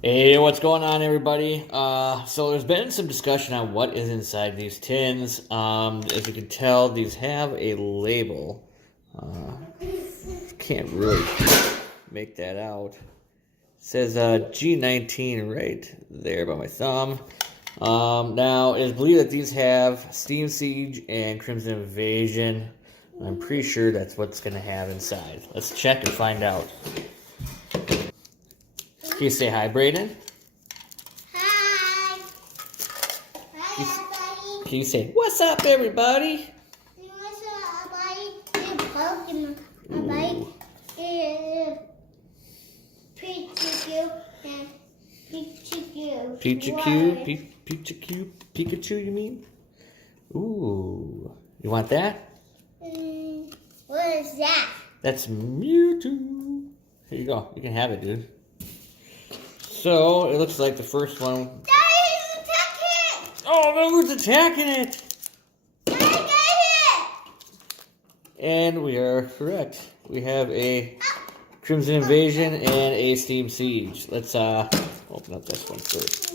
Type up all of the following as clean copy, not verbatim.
Hey, what's going on, everybody? So there's been some discussion on what is inside these tins. As you can tell, these have a label. Can't really make that out. It says G19 right there by my thumb. Now, it is believed that these have Steam Siege and Crimson Invasion. I'm pretty sure that's what's going to have inside. Let's check and find out. Can you say hi, Brayden? Hi. Hi, everybody. Can you say, what's up, everybody? What's up, everybody? Pokemon. Everybody. Pikachu and Pikachu. Pikachu, you mean? Ooh. You want that? What is that? That's Mewtwo. Here you go. You can have it, dude. So, it looks like the first one... Daddy's attacking! Oh, no, who's attacking it? Daddy, get it! And we are correct. We have a Crimson Invasion and a Steam Siege. Let's open up this one first.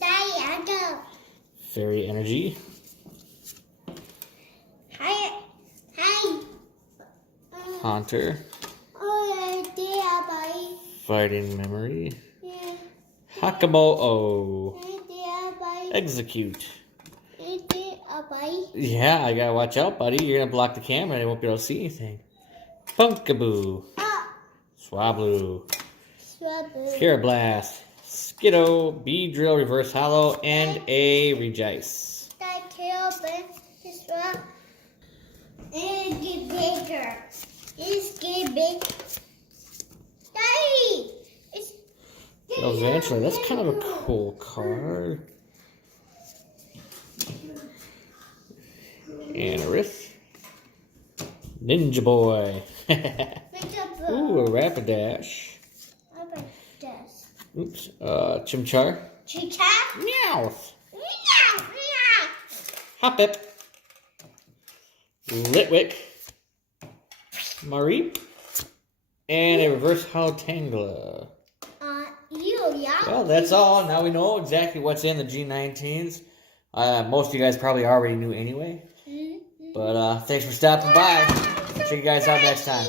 Daddy, I go. Fairy Energy. Hi. Haunter. Oh, yeah, buddy. Fighting Memory. Yeah. Hakamo-O. Yeah, buddy. Execute. Yeah, buddy. Yeah, I gotta watch out, buddy. You're gonna block the camera and I won't be able to see anything. Punkaboo. Swablu. Blast. Skiddo. Beedrill, Reverse Hollow, and a Regice. That tail is what? And get bigger. It's get big. Daddy! It's Eventually, that's kind of a cool card. Anorith. Ninja Boy. Ooh, a Rapidash. Oops. Chimchar. Meowth. Hoppip. Litwick. Mareep. And a Reverse Hollow Tangela. Well, that's all. Now we know exactly what's in the G19s. Most of you guys probably already knew anyway. But thanks for stopping by. Check you guys out next time.